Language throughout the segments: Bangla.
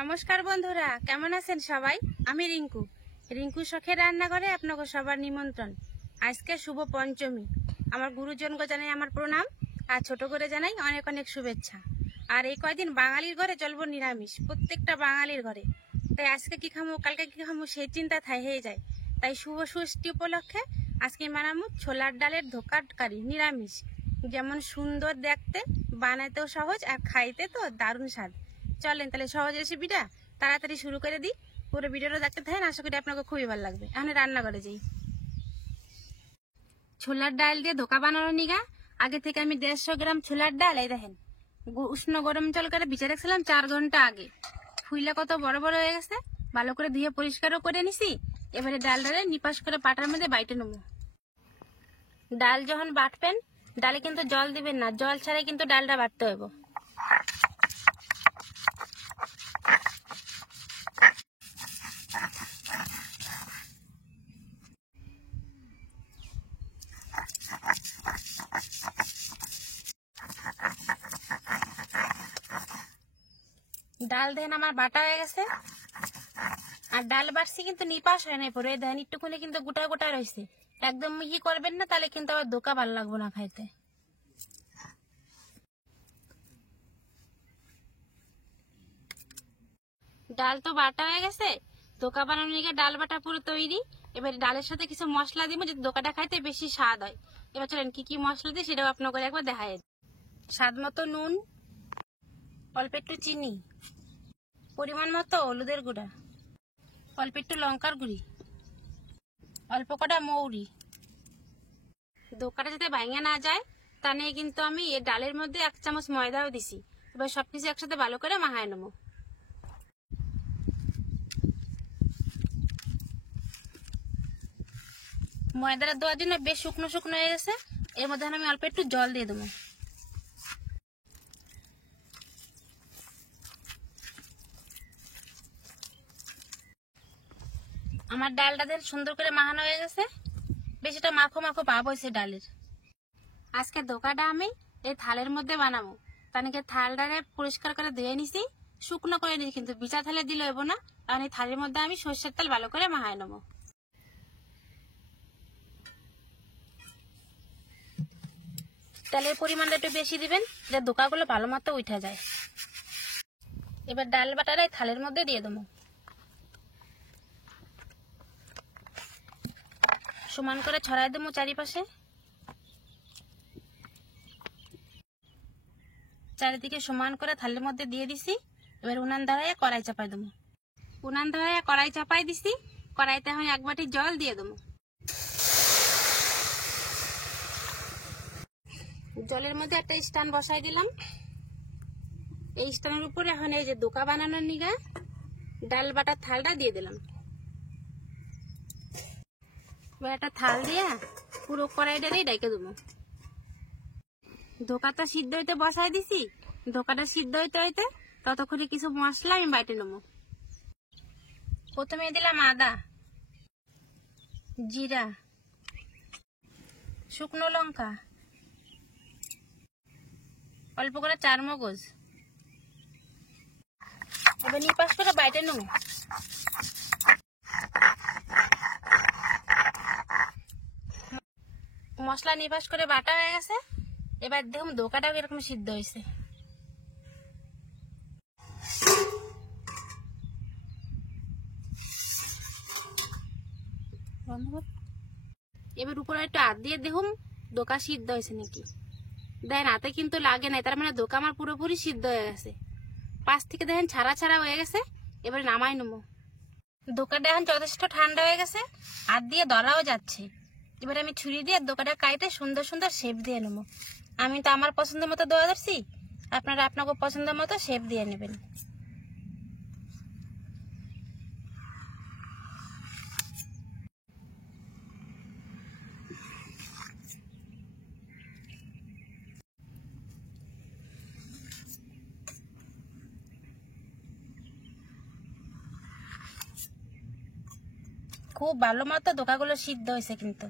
নমস্কার বন্ধুরা, কেমন আছেন সবাই? আমি রিঙ্কু শখের রান্নাঘরে আপনাকে সবার নিমন্ত্রণ। আজকে শুভ পঞ্চমী। আমার গুরুজনকে জানাই আমার প্রণাম, আর ছোট করে জানাই অনেক অনেক শুভেচ্ছা। আর এই কয়দিন বাঙালির ঘরে চলবো নিরামিষ, প্রত্যেকটা বাঙালির ঘরে। তাই আজকে কি খামো, কালকে কি খামো, সেই চিন্তা হয়ে যায়। তাই শুভ ষষ্ঠী উপলক্ষে আজকে বানাবো ছোলার ডালের ধোকার কারি, নিরামিষ। যেমন সুন্দর দেখতে, বানাতেও সহজ, আর খাইতে তো দারুণ স্বাদ। চলেন তাহলে সহজ রেসিপিটা তাড়াতাড়ি শুরু করে দিই। পুরো ভিডিওটা দেখতে থাকেন, আশা করি আপনাকে খুবই ভালো লাগবে। এখন রান্না করে যাই। ছোলার ডাল দিয়ে ধোকা বানানোর নিগা আগে থেকে আমি 150 গ্রাম ছোলার ডাল, এই দেখেন উষ্ণ গরম জল করে ভিজে রাখছিলাম 4 ঘন্টা আগে। ফুইলা কত বড় বড় হয়ে গেছে, ভালো করে ধুয়ে পরিষ্কারও করে নিছি। এবারে ডালটারে নিপাস করে পাটার মধ্যে বাইটে নেবো। ডাল যখন বাটবেন, ডালে কিন্তু জল দিবেন না, জল ছাড়াই কিন্তু ডালটা বাটতে হবে। ডাল দেখেন আমার বাটা হয়ে গেছে, আর ডাল বাটছি কিন্তু নিপাস হয় না, পরে দেখেন একটুখানি কিন্তু গোটা গোটা রয়েছে। একদম মিহি করবেন না, তাহলে কিন্তু আবার ধোকা ভালো লাগবে না খাইতে। ডাল তো বাটা হয়ে গেছে, ধোকা বানানোর লিগে ডাল বাটা পুরো তৈরি। এবার ডালের সাথে কিছু মশলা দিব, যাতে ধোকাটা খাইতে বেশি স্বাদ হয়। এবার চলেন কি কি মশলা দিই সেটাও আপনাকে একবার দেখায়। স্বাদ মতো নুন, অল্প একটু চিনি, পরিমাণ মতো হলুদের গুঁড়া, অল্প একটু লঙ্কার গুঁড়ি, অল্প কটা মৌরি। ধোকাটা যাতে ভাঙা না যায় তা নিয়ে কিন্তু আমি এই ডালের মধ্যে 1 চামচ ময়দাও দিছি। এবার সবকিছু একসাথে ভালো করে মাখায় নেবো। ময়দাটা দেওয়ার জন্য বেশ শুকনো শুকনো হয়ে গেছে। এর মধ্যে আমি অল্প একটু জল দিয়ে দেবো। আমার ডালটা সুন্দর করে মাখানো হয়ে গেছে, বেশিটা মাখো মাখো ভাব হয়েছে ডালের। আজকে ধোকাটা আমি এই থালের মধ্যে বানাবো। তার নাকি থালটারে পরিষ্কার করে ধুয়ে নিছি, শুকনো করে নিছি, কিন্তু বিচা থালে দিলে হইব না। কারণ এই থালের মধ্যে আমি সর্ষের তেল ভালো করে মাখায় নেবো। তেলের পরিমাণটা একটু বেশি দিবেন, যে ধোকাগুলো ভালো মতো উঠে যায়। এবার ডাল বাটাটা এই থালের মধ্যে দিয়ে দেবো। সমান করে ছড়াই দেবো চারিপাশে। চারিদিকে সমান করে থালের মধ্যে দিয়ে দিছি। এবার উনান ধরাইয়া কড়াই চাপাই দেবো। উনান ধরাইয়া কড়াই চাপাই দিছি। কড়াইতে আমি 1 বাটি জল দিয়ে দেবো। জলের মধ্যে একটা স্ট্যান্ড বসাই দিলাম। এই স্ট্যান্ডের উপরে এখন এই যে ধোকা বানানোর নিগা ডাল বাটার থালটা দিয়ে দিলাম। এবার একটা থাল দিয়ে পুরো কড়াইটারেই ডেকে দেবো। ধোকাটা সিদ্ধ হইতে বসাই দিছি। ধোকাটা সিদ্ধ হইতে হইতে ততক্ষণে কিছু মশলা আমি বাইটে নেবো। প্রথমে দিলাম আদা, জিরা, শুকনো লঙ্কা, অল্প করে চারমগজ। এবার নিপাস করে বাইটে নেব। মশলা নিপাস করে বাটা হয়ে গেছে। এবার দেখুন ধোকাটাও এরকম সিদ্ধ হয়েছে। এবার উপরে একটু হাত দিয়ে দেখুন ধোকা সিদ্ধ হয়েছে নাকি। দেখেন হাতে কিন্তু লাগে না, তার মানে ধোকা আমার পুরোপুরি সিদ্ধ হয়ে গেছে। পাশ থেকে দেখেন ছাড়া ছাড়া হয়ে গেছে। এবারে নামাই নেবো। ধোকাটা এখন যথেষ্ট ঠান্ডা হয়ে গেছে, হাত দিয়ে ধরাও যাচ্ছে। এবারে আমি ছুরি দিয়ে ধোকাটা কাটে সুন্দর সুন্দর শেপ দিয়ে নেবো। আমি তো আমার পছন্দ মতো দেওয়া ধরছি, আপনারা আপনাকে পছন্দ মতো শেপ দিয়ে নেবেন। খুব ভালো মতো ধোকাগুলো সিদ্ধ হয়েছে কিন্তু।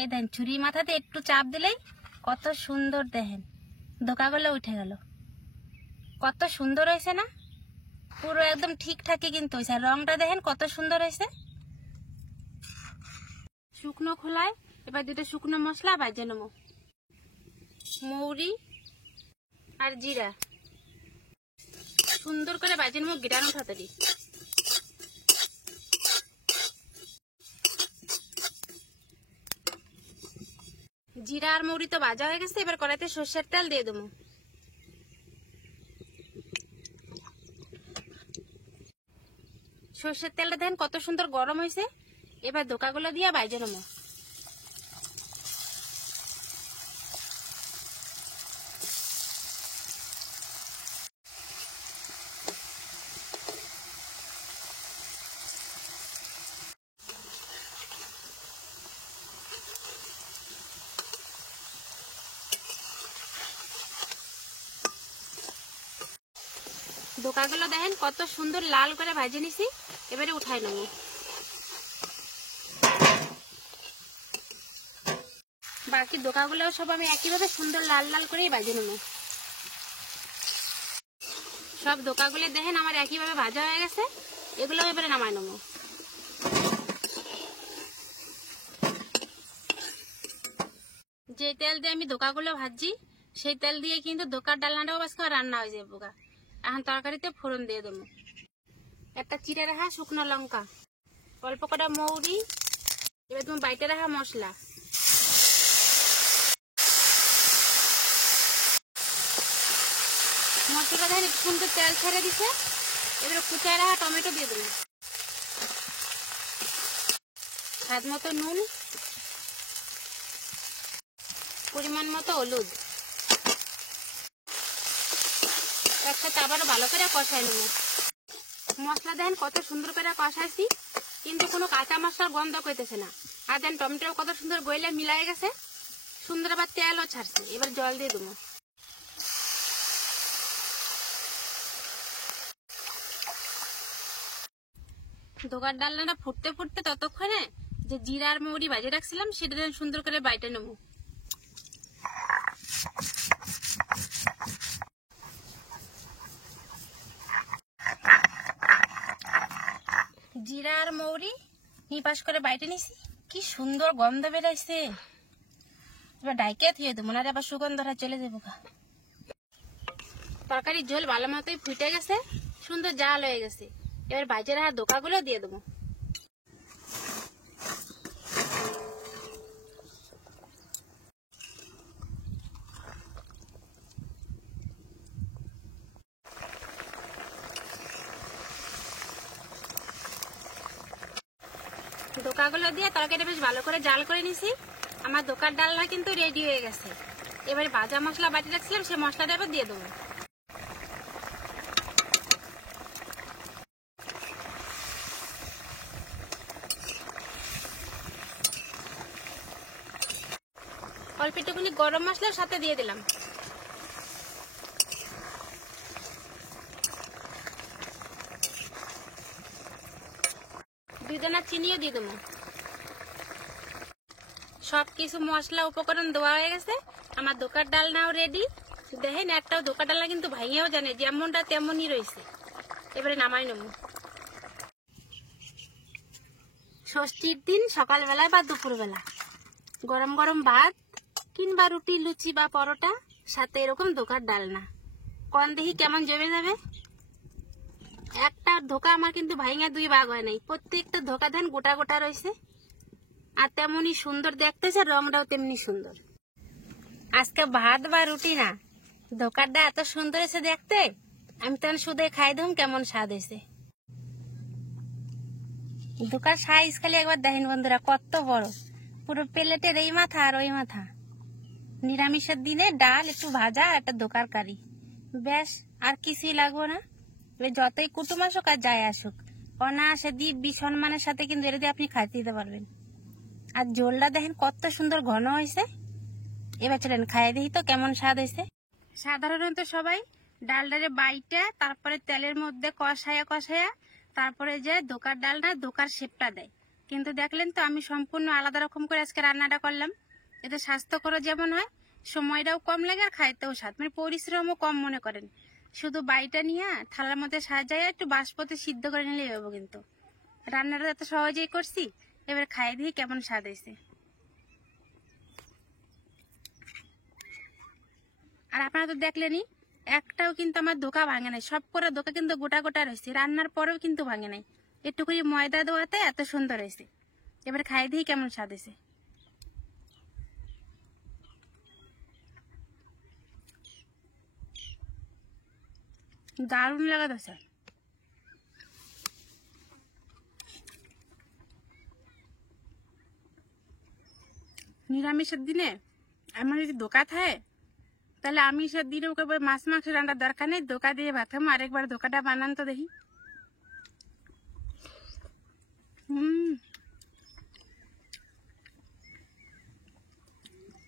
এই দেখেন ছুরি মাথাতে একটু চাপ দিলেই কত সুন্দর, দেখেন ধোকাগুলো উঠে গেল। কত সুন্দর হয়েছে না, পুরো একদম ঠিকঠাকই কিন্তু হয়েছে। আর রংটা দেখেন কত সুন্দর হয়েছে। শুকনো খোলায় এবার দুটো শুকনো মশলা ভেজে নেবো, মৌরি আর জিরা সুন্দর করে ভেজে নেবো গিরানো তাড়াতাড়ি। জিরা আর মৌরি তো ভাজা হয়ে গেছে, এবার কড়াইতে সর্ষের তেল দিয়ে দেবো। সর্ষের তেলটা দেখেন কত সুন্দর গরম হয়েছে। এবার ধোকাগুলো দিয়ে ভেজে নেবো। ধোকাগুলো দেখেন কত সুন্দর লাল করে ভেজে নিছি, এবারে উঠাই নেবো। বাকি ধোকাগুলো সব আমি একইভাবে সুন্দর লাল লাল করেই ভেজে নেবো। সব ধোকাগুলো দেখেন আমার একইভাবে ভাজা হয়ে গেছে, এগুলো এবারে নামাই নেবো। যে তেল দিয়ে আমি ধোকাগুলো ভাজি সেই তেল দিয়ে কিন্তু ধোকার ডালনাটাও আজকে রান্না হয়ে যাবে। বোকা এখন তরকারিতে ফোড়ন দিয়ে দেবো। একটা চিড়ে রাখা শুকনো লঙ্কা, অল্প কটা মৌরি, এবার তুমি বাইটে রাখা মশলা, মশলাটা দেখেন একটু সুন্দর তেল ছেড়ে দিছে। এবারে কুচায় রাখা টমেটো দিয়ে দেবো, স্বাদ মতো নুন, পরিমাণ মতো হলুদ, একসাথে আবারও ভালো করে কষাই নেবো। মশলা দেখেন কত সুন্দর করে কষাইছি, কিন্তু কোনো কাঁচা মশলার গন্ধ করতেছে না। আর দেন টমেটো কত সুন্দর গইলে মিলাই গেছে, সুন্দর আবার তেলও ছাড়ছে। এবার জল দিয়ে দেবো। ধোকার ডালনাটা ফুটতে ফুটতে ততক্ষণে যে জিরা আর মৌরি ভাজে রাখছিলাম সেটা সুন্দর করে বাইটে নেবো। জিরা আর মৌরি নিপাস করে বাইটে নিছি, কি সুন্দর গন্ধ বেরাইছে। এবার ডাইকে থুয়ে দেবো, না আবার সুগন্ধটা চলে যাবো। তরকারির ঝোল ভালো মতোই ফুটে গেছে, সুন্দর জাল হয়ে গেছে। এবার ভাজে রাখা ধোকাগুলো দিয়ে দেবো। ধোকাগুলো দিয়ে তরকারিটা বেশ ভালো করে জাল করে নিছি। আমার ধোকার ডালনা কিন্তু রেডি হয়ে গেছে। এবারে ভাজা মশলা বাটি রাখছিলাম সেই মশলাটা এবার দিয়ে দেবো। অল্প একটুখানি গরম মশলার সাথে দিয়ে দিলাম। দুই দানা চিনিও দিয়ে দেবো। সবকিছু মশলা উপকরণ দেওয়া হয়ে গেছে। আমার ধোকার ডালনাও রেডি। দেখেন একটাও ধোকার ডালনা কিন্তু ভাইয়াও জানে যেমনটা তেমনই রয়েছে। এবারে নামাই নেব। ষষ্ঠীর দিন সকালবেলায় বা দুপুরবেলা গরম গরম ভাত কিংবা রুটি, লুচি বা পরোটা, সাথে এরকম ধোকার ডালনা, কন দেখি কেমন জমে যাবে। একটা ধোকা আমার কিন্তু ভাইঙা দুই ভাগ হয় নাই, প্রত্যেকটা ধোকা দেন গোটা গোটা রয়েছে। আর তেমনই সুন্দর দেখতেছে, রংটাও তেমনি সুন্দর। আজকে ভাত বা রুটি না, ধোকারটা এত সুন্দর হয়েছে দেখতে, আমি তখন শুধু খাই দিম কেমন স্বাদ হয়েছে। ধোকার সাইজ খালি একবার দেখেন বন্ধুরা, কত বড়, পুরো প্লেটের এই মাথা আর ওই মাথা। নিরামিষের দিনে ডাল, একটু ভাজা আর একটা ধোকার কারি, ব্যাস আর কিছুই লাগবো না। যতই কুটুম আসুক আর যাই আসুক, অনায়াসে দিব্যি সম্মানের সাথে কিন্তু এটা দিয়ে আপনি খাইতে দিতে পারবেন। আর ঝোলটা দেখেন কত সুন্দর ঘন হয়েছে। এবার চলেন খাই দেখি তো কেমন স্বাদ হয়েছে। সাধারণত সবাই ডালটারে বাইটা তারপরে তেলের মধ্যে কষায়া কষায়া তারপরে যে ধোকার ডালটা ধোকার শেপটা দেয়, কিন্তু দেখলেন তো আমি সম্পূর্ণ আলাদা রকম করে আজকে রান্নাটা করলাম। এতে স্বাস্থ্যকর যেমন হয়, সময়টাও কম লাগে আর খাইতেও স্বাদ, মানে পরিশ্রমও কম মনে করেন। শুধু বাইটা নিয়ে থালার মধ্যে সাজায় একটু বাষ্পতে সিদ্ধ করে নিলেই হবে। কিন্তু রান্নাটা এত সহজেই করছি, এবার খাই দিয়ে কেমন স্বাদ হয়েছে। আর আপনারা তো দেখলেনই, একটাও কিন্তু আমার ধোকা ভাঙে নাই, সব করা ধোকা কিন্তু গোটা গোটা রয়েছে, রান্নার পরেও কিন্তু ভাঙে নাই। একটু করে ময়দা দেওয়াতে এত সুন্দর হয়েছে। এবার খাই দিয়ে কেমন স্বাদ হয়েছে। দারুণ লাগা দোষা। নিরামিষের দিনে আমার যদি ধোকা থাকে, তাহলে আমিষের দিনে ওকে মাছ মাংস রান্নার দরকার নেই, ধোকা দিয়ে ভাত খাবো। আরেকবার ধোকাটা বানান তো দেখি।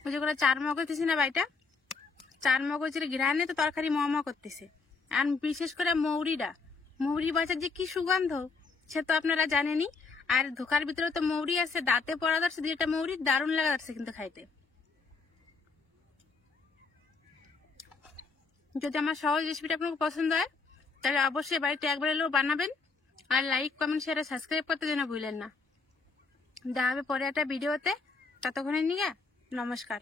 ওই যে করে চার মগজ দিছি না বাইটা, চার মগজের ঘ্রাণে তো তরকারি মম করতেছে। আর বিশেষ করে মৌরি বাজার যে কি সুগন্ধ, সে তো আপনারা জানেনই। আর ধোকার ভিতরে তো মৌরি আছে, দাঁতে পড়া যাচ্ছে, দুইটা মৌরি দারুণ লাগা যাচ্ছে কিন্তু খাইতে। যদি আমার সহজ রেসিপিটা আপনাকে পছন্দ হয়, তাহলে অবশ্যই বাড়িতে একবার এলেও বানাবেন। আর লাইক, কমেন্ট, শেয়ার, সাবস্ক্রাইব করতে যেন ভুলেন না। দেখা হবে পরে একটা ভিডিওতে। ততক্ষণের নিয়ে নমস্কার।